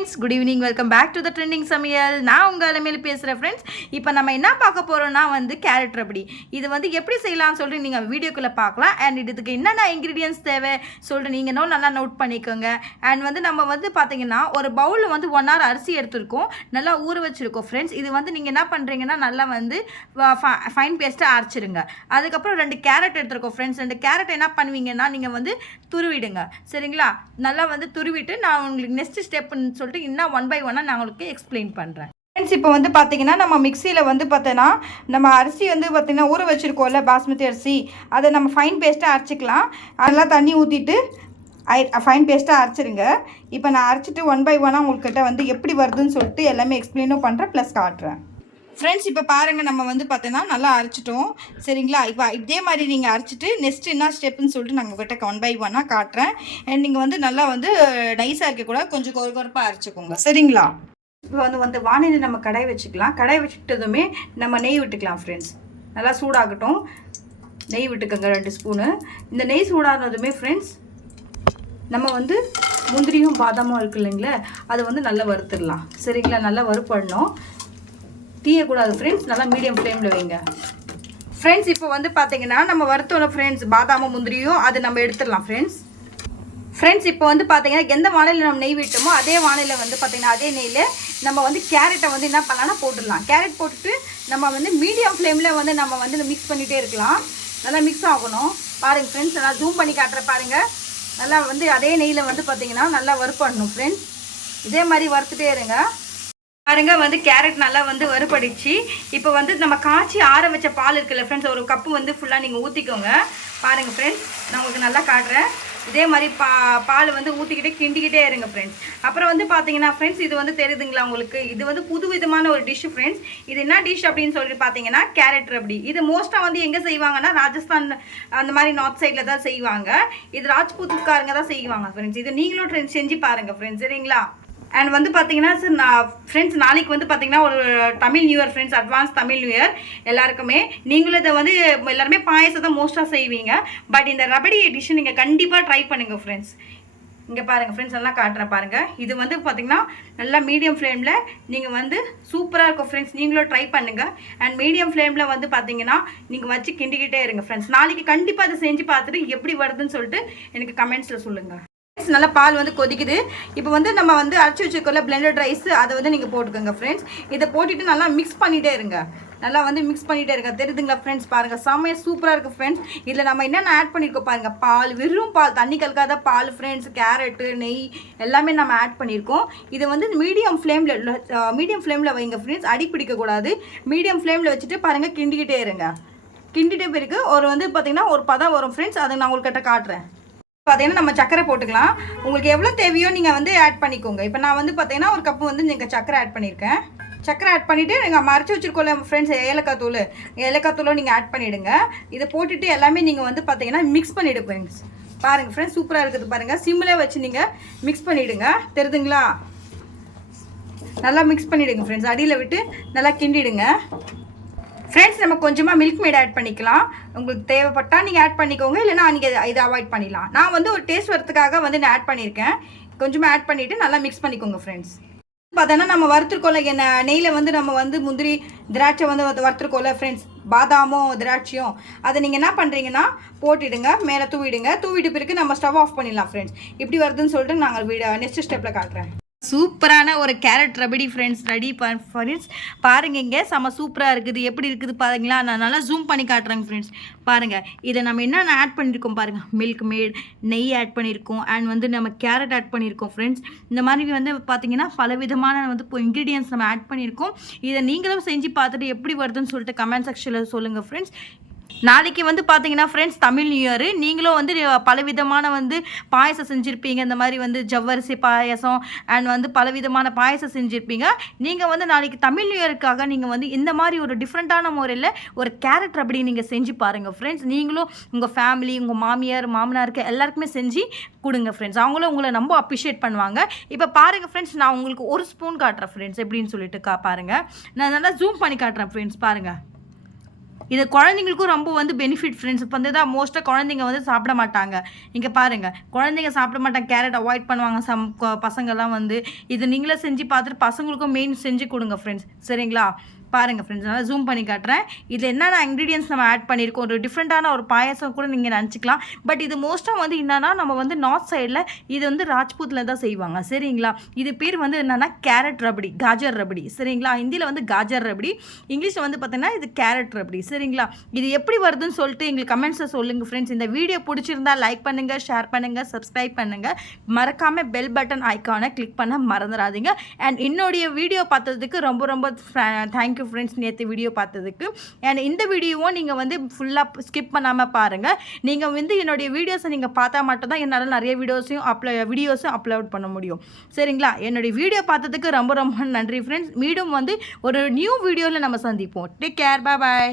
Friends, good evening. Welcome back to the trending சமையல். நான் உங்கள் அலமேல் பேசுகிறேன் ஃப்ரெண்ட்ஸ். இப்போ நம்ம என்ன பார்க்க போகிறோம்னா கேரட் ரபடி. இது எப்படி செய்யலாம்னு சொல்லிட்டு நீங்கள் வீடியோக்குள்ளே பார்க்கலாம். அண்ட் இதுக்கு என்னென்ன இன்க்ரீடியன்ஸ் தேவை சொல்லிட்டு நீங்கள் நல்லா நோட் பண்ணிக்கோங்க. அண்ட் நம்ம பார்த்தீங்கன்னா ஒரு பவுலில் 1 hour அரிசி எடுத்துருக்கோம், நல்லா ஊற வச்சுருக்கோம் ஃப்ரெண்ட்ஸ். இது நீங்கள் என்ன பண்ணுறீங்கன்னா நல்லா ஃபைன் பேஸ்ட்டாக அரைச்சிடுங்க. அதுக்கப்புறம் 2 கேரட் எடுத்துருக்கோம் ஃப்ரெண்ட்ஸ். 2 கேரட் என்ன பண்ணுவீங்கன்னா நீங்கள் துருவிடுங்க, சரிங்களா? நல்லா துருவிட்டு நான் உங்களுக்கு நெக்ஸ்ட் ஸ்டெப்னு சொல்லிட்டு இன்னும் 1 by 1 நான் உங்களுக்கு எக்ஸ்பிளைன் பண்ணுறேன் ஃப்ரெண்ட்ஸ். இப்போ பார்த்தீங்கன்னா நம்ம மிக்சியில் பார்த்தோன்னா நம்ம அரிசி பார்த்தீங்கன்னா ஊற வச்சுருக்கோம்ல, பாஸ்மதி அரிசி, அதை நம்ம ஃபைன் பேஸ்ட்டாக அரைச்சிக்கலாம். அதெல்லாம் தண்ணி ஊற்றிட்டு ஃபைன் பேஸ்ட்டாக அரைச்சிருங்க. இப்போ நான் அரைச்சிட்டு 1 by 1 உங்கள்கிட்ட எப்படி வருதுன்னு சொல்லிட்டு எல்லாமே எக்ஸ்பிளைனும் பண்ணுறேன், ப்ளஸ் காட்டுறேன் ஃப்ரெண்ட்ஸ். இப்போ பாருங்கள், நம்ம பார்த்தீங்கன்னா நல்லா அரைச்சிட்டோம், சரிங்களா? இப்போ இதே மாதிரி நீங்கள் அரைச்சிட்டு நெக்ஸ்ட் என்ன ஸ்டெப்புன்னு சொல்லிட்டு நாங்கள் உங்கள்கிட்ட 1 by 1 காட்டுறேன். அண்ட் நீங்கள் நல்லா நைஸாக இருக்கக்கூடாது, கொஞ்சம் கொரப்பாக அரைச்சிக்கோங்க, சரிங்களா? இப்போ வானிலை நம்ம கடாய் வச்சுக்கலாம். கடாய் வச்சுட்டதுமே நம்ம நெய் விட்டுக்கலாம் ஃப்ரெண்ட்ஸ். நல்லா சூடாகட்டும், நெய் விட்டுக்கோங்க 2 ஸ்பூனு. இந்த நெய் சூடானதுமே ஃப்ரெண்ட்ஸ் நம்ம முந்திரியும் பாதாமும் இருக்குது இல்லைங்களா, அதை நல்லா வறுத்துடலாம், சரிங்களா? நல்லா வறுப்படணும், தீயக்கூடாது ஃப்ரெண்ட்ஸ். நல்லா மீடியம் ஃப்ளேமில் வைங்க ஃப்ரெண்ட்ஸ். இப்போ பார்த்தீங்கன்னா நம்ம வறுத்தோம் ஃப்ரெண்ட்ஸ், பாதாமும் முந்திரியும், அது நம்ம எடுத்துடலாம் ஃப்ரெண்ட்ஸ். இப்போ பார்த்தீங்கன்னா எந்த வானிலையில் நம்ம நெய் விட்டோமோ அதே வானிலையில் பார்த்தீங்கன்னா அதே நெய்யில் நம்ம கேரட்டை என்ன பண்ணலாம்னா போட்டுடலாம். கேரட் போட்டுட்டு நம்ம மீடியம் ஃப்ளேமில் நம்ம மிக்ஸ் பண்ணிகிட்டே இருக்கலாம். நல்லா மிக்ஸ் ஆகணும். பாருங்கள் ஃப்ரெண்ட்ஸ், நல்லா ஜூம் பண்ணி காட்டுற பாருங்கள். நல்லா அதே நெய்யில் பார்த்தீங்கன்னா நல்லா வறுப்படணும் ஃப்ரெண்ட்ஸ். இதே மாதிரி வறுத்துட்டே இருங்க. பாருங்க, கேரட் நல்லா வறுபடிச்சு. இப்போ நம்ம காய்ச்சி ஆற வச்ச பால் இருக்குல்ல ஃப்ரெண்ட்ஸ், ஒரு கப்பு ஃபுல்லாக நீங்கள் ஊற்றிக்கோங்க. பாருங்கள் ஃப்ரெண்ட்ஸ், நான் உங்களுக்கு நல்லா காட்டுறேன். இதே மாதிரி பால் ஊற்றிக்கிட்டே கிண்டிக்கிட்டே இருங்க ஃப்ரெண்ட்ஸ். அப்புறம் பார்த்தீங்கன்னா ஃப்ரெண்ட்ஸ், இது தெரியுதுங்களா உங்களுக்கு? இது புது விதமான ஒரு டிஷ்ஷு ஃப்ரெண்ட்ஸ். இது என்ன டிஷ் அப்படின்னு சொல்லிட்டு பார்த்தீங்கன்னா கேரட் ரபடி. இது மோஸ்ட்டாக எங்கே செய்வாங்கன்னா ராஜஸ்தான் அந்த மாதிரி நார்த் சைடில் தான் செய்வாங்க. இது ராஜ்பூத்துக்காரங்க தான் செய்வாங்க ஃப்ரெண்ட்ஸ். இது நீங்களும் செஞ்சு பாருங்கள் ஃப்ரெண்ட்ஸ், சரிங்களா? அண்ட் பார்த்தீங்கன்னா சார், நான் ஃப்ரெண்ட்ஸ் நாளைக்கு பார்த்தீங்கன்னா ஒரு Tamil new year friends, advance Tamil new year எல்லாருக்குமே. நீங்களும் இதை எல்லாருமே பாயசம் தான் மோஸ்ட்டாக செய்வீங்க. பட் இந்த ரபடி டிஷ்ஷை நீங்கள் கண்டிப்பாக ட்ரை பண்ணுங்கள் ஃப்ரெண்ட்ஸ். இங்கே பாருங்கள் ஃப்ரெண்ட்ஸ், நல்லா காட்டுறேன் பாருங்கள். இது பார்த்தீங்கன்னா நல்லா மீடியம் ஃப்ளேமில் நீங்கள் சூப்பராக இருக்கும் ஃப்ரெண்ட்ஸ். நீங்களும் ட்ரை பண்ணுங்கள். அண்ட் மீடியம் ஃப்ளேமில் பார்த்தீங்கன்னா நீங்கள் வச்சு கிண்டிக்கிட்டே இருங்க ஃப்ரெண்ட்ஸ். நாளைக்கு கண்டிப்பாக அதை செஞ்சு பார்த்துட்டு எப்படி வருதுன்னு சொல்லிட்டு எனக்கு கமெண்ட்ஸில் சொல்லுங்கள். நல்லா பால் கொதிக்குது. இப்போ நம்ம அரைச்சி வச்சுக்கோல பிளெண்டட் ரைஸ், அதை நீங்கள் போட்டுக்கோங்க ஃப்ரெண்ட்ஸ். இதை போட்டுட்டு நல்லா மிக்ஸ் பண்ணிகிட்டே இருங்க. நல்லா மிக்ஸ் பண்ணிகிட்டே இருங்க. தெரியுதுங்களா ஃப்ரெண்ட்ஸ்? பாருங்கள், செம்மையாக சூப்பராக இருக்குது ஃப்ரெண்ட்ஸ். இதில் நம்ம என்னென்ன ஆட் பண்ணியிருக்கோம் பாருங்கள். பால், வெறும் பால், தண்ணி கலக்காத பால் ஃப்ரெண்ட்ஸ். கேரட்டு, நெய் எல்லாமே நம்ம ஆட் பண்ணியிருக்கோம். இதை மீடியம் ஃப்ளேமில் வைங்க ஃப்ரெண்ட்ஸ். அடி பிடிக்கக்கூடாது. மீடியம் ஃப்ளேமில் வச்சுட்டு பாருங்கள், கிண்டிக்கிட்டே இருங்க. கிண்டிகிட்டே பிறகு பார்த்தீங்கன்னா ஒரு பதம் வரும் ஃப்ரெண்ட்ஸ். அதை நான் உங்கள்கிட்ட காட்டுறேன். பார்த்தீங்கன்னா நம்ம சக்கரை போட்டுக்கலாம். உங்களுக்கு எவ்வளோ தேவையோ நீங்கள் ஆட் பண்ணிக்கோங்க. இப்போ நான் பார்த்தீங்கன்னா ஒரு கப்பு நீங்கள் சக்கரை ஆட் பண்ணியிருக்கேன். சக்கரை ஆட் பண்ணிவிட்டு நீங்கள் மறைச்சி வச்சுருக்கோம்ல ஃப்ரெண்ட்ஸ், ஏலக்காய் தூளும் நீங்கள் ஆட் பண்ணிவிடுங்க. இதை போட்டுட்டு எல்லாமே நீங்கள் பார்த்தீங்கன்னா மிக்ஸ் பண்ணிவிடு ஃப்ரெண்ட்ஸ். பாருங்கள் ஃப்ரெண்ட்ஸ், சூப்பராக இருக்குது பாருங்கள். சிம்மில் வச்சு நீங்கள் மிக்ஸ் பண்ணிவிடுங்க. தெரியுதுங்களா? நல்லா மிக்ஸ் பண்ணிவிடுங்க ஃப்ரெண்ட்ஸ். அடியில் விட்டு நல்லா கிண்டிடுங்க ஃப்ரெண்ட்ஸ். நம்ம கொஞ்சமாக மில்க் மேட் ஆட் பண்ணிக்கலாம். உங்களுக்கு தேவைப்பட்டால் நீங்கள் ஆட் பண்ணிக்கோங்க, இல்லைனா நீங்கள் இதை அவாய்ட் பண்ணிடலாம். நான் ஒரு டேஸ்ட் வரத்துக்காக நான் ஆட் பண்ணியிருக்கேன். கொஞ்சமாக ஆட் பண்ணிவிட்டு நல்லா மிக்ஸ் பண்ணிக்கோங்க ஃப்ரெண்ட்ஸ். பார்த்தோன்னா நம்ம வறுத்துருக்கோம்ல நெய்யில் நம்ம முந்திரி திராட்சை வறுத்துருக்கோம்ல ஃப்ரெண்ட்ஸ், பாதாமும் திராட்சையும், அதை நீங்கள் என்ன பண்ணுறீங்கன்னா போட்டுவிடுங்க, மேலே தூவிட்டு பிறகு நம்ம ஸ்டவ் ஆஃப் பண்ணிடலாம் ஃப்ரெண்ட்ஸ். இப்படி வருதுன்னு சொல்லிட்டு நாங்கள் நெக்ஸ்ட் ஸ்டெப்பில் காட்டுறேன். சூப்பரான ஒரு carrot rabri friends ready friends. பாருங்கள், இங்கே செம்ம சூப்பராக இருக்குது. எப்படி இருக்குது பாருங்களா? நான் நல்லா ஜூம் பண்ணி காட்டுறேங்க ஃப்ரெண்ட்ஸ். பாருங்கள், இதை நம்ம என்னென்ன ஆட் பண்ணியிருக்கோம் பாருங்கள். மில்க் மேட், நெய் ஆட் பண்ணியிருக்கோம். அண்ட் நம்ம கேரட் ஆட் பண்ணியிருக்கோம் ஃப்ரெண்ட்ஸ். இந்த மாதிரி பார்த்தீங்கன்னா பல விதமான இன்க்ரீடியன்ஸ் நம்ம ஆட் பண்ணியிருக்கோம். இதை நீங்களும் செஞ்சு பார்த்துட்டு எப்படி வருதுன்னு சொல்லிட்டு கமெண்ட் செக்ஷனில் சொல்லுங்கள் ஃப்ரெண்ட்ஸ். நாளைக்கு பார்த்தீங்கன்னா ஃப்ரெண்ட்ஸ் தமிழ் நியூ இயர். நீங்களும் பலவிதமான பாயசம் செஞ்சுருப்பீங்க. இந்த மாதிரி ஜவ்வரிசி பாயசம் அண்ட் பலவிதமான பாயசம் செஞ்சுருப்பீங்க. நீங்கள் நாளைக்கு தமிழ் நியூ இயருக்காக நீங்கள் இந்த மாதிரி ஒரு டிஃப்ரெண்ட்டான முறையில் ஒரு கேரட் ரபடி நீங்கள் செஞ்சு பாருங்கள் ஃப்ரெண்ட்ஸ். நீங்களும் உங்கள் ஃபேமிலி, உங்கள் மாமியார் மாமனாருக்கு எல்லாருக்குமே செஞ்சு கொடுங்க ஃப்ரெண்ட்ஸ். அவங்களும் உங்களை ரொம்ப அப்ரிஷியேட் பண்ணுவாங்க. இப்போ பாருங்கள் ஃப்ரெண்ட்ஸ், நான் உங்களுக்கு ஒரு ஸ்பூன் காட்டுறேன் ஃப்ரெண்ட்ஸ் எப்படின்னு சொல்லிட்டு பாருங்கள். நான் நல்லா ஜூம் பண்ணி காட்டுறேன் ஃப்ரெண்ட்ஸ். பாருங்கள், இது குழந்தைங்களுக்கும் ரொம்ப வந்து பெனிஃபிட் ஃப்ரெண்ட்ஸ். இப்போ வந்து தான் மோஸ்ட்டாக குழந்தைங்க வந்து சாப்பிட மாட்டாங்க. இங்கே பாருங்கள், குழந்தைங்க சாப்பிட மாட்டாங்க, கேரட் அவாய்ட் பண்ணுவாங்க பசங்கள்லாம் வந்து. இது நீங்களே செஞ்சு பார்த்துட்டு பசங்களுக்கும் மெயின் செஞ்சு கொடுங்க ஃப்ரெண்ட்ஸ். சரிங்களா? பாருங்கள் ஃப்ரெண்ட்ஸ், நல்லா ஜூம் பண்ணி காட்டுறேன். இதில் என்னென்ன இன்க்ரீடியன்ஸ் நம்ம ஆட் பண்ணியிருக்கோம், ஒரு டிஃப்ரெண்ட்டான ஒரு பாயசம் கூட நீங்கள் நினச்சிக்கலாம். பட் இது மோஸ்ட்டாக வந்து என்னென்னா, நம்ம வந்து நார்த் சைடில் இது வந்து ராஜ்பூத்தில் தான் செய்வாங்க. சரிங்களா? இது பேர் வந்து என்னென்னா கேரட் ரபடி, காஜர் ரபடி. சரிங்களா? ஹிந்தியில் வந்து காஜர் ரபடி, இங்கிலீஷில் வந்து பார்த்தீங்கன்னா இது கேரட் ரபடி. சரிங்களா? இது எப்படி வருதுன்னு சொல்லிட்டு எங்களுக்கு கமெண்ட்ஸில் சொல்லுங்கள் ஃப்ரெண்ட்ஸ். இந்த வீடியோ பிடிச்சிருந்தா லைக் பண்ணுங்கள், ஷேர் பண்ணுங்கள், சப்ஸ்கிரைப் பண்ணுங்கள். மறக்காமல் பெல் பட்டன் ஐக்கானை கிளிக் பண்ண மறந்துடாதீங்க. அண்ட் என்னுடைய வீடியோ பார்த்ததுக்கு ரொம்ப ரொம்ப தேங்க்யூ ஃப்ரெண்ட்ஸ், நேற்று வீடியோ பார்த்ததுக்கு. அண்ட் இந்த வீடியோவும் நீங்கள் வந்து ஃபுல்லாக ஸ்கிப் பண்ணாமல் பாருங்கள். நீங்கள் வந்து என்னுடைய வீடியோஸை நீங்கள் பார்த்தா மட்டும்தான் என்னால் நிறைய வீடியோஸும் அப்லோட் பண்ண முடியும். சரிங்களா? என்னுடைய வீடியோ பார்த்ததுக்கு ரொம்ப ரொம்ப நன்றி ஃப்ரெண்ட்ஸ். மீண்டும் வந்து ஒரு நியூ வீடியோவில் நம்ம சந்திப்போம். டேக் கேர், பாய் பாய்.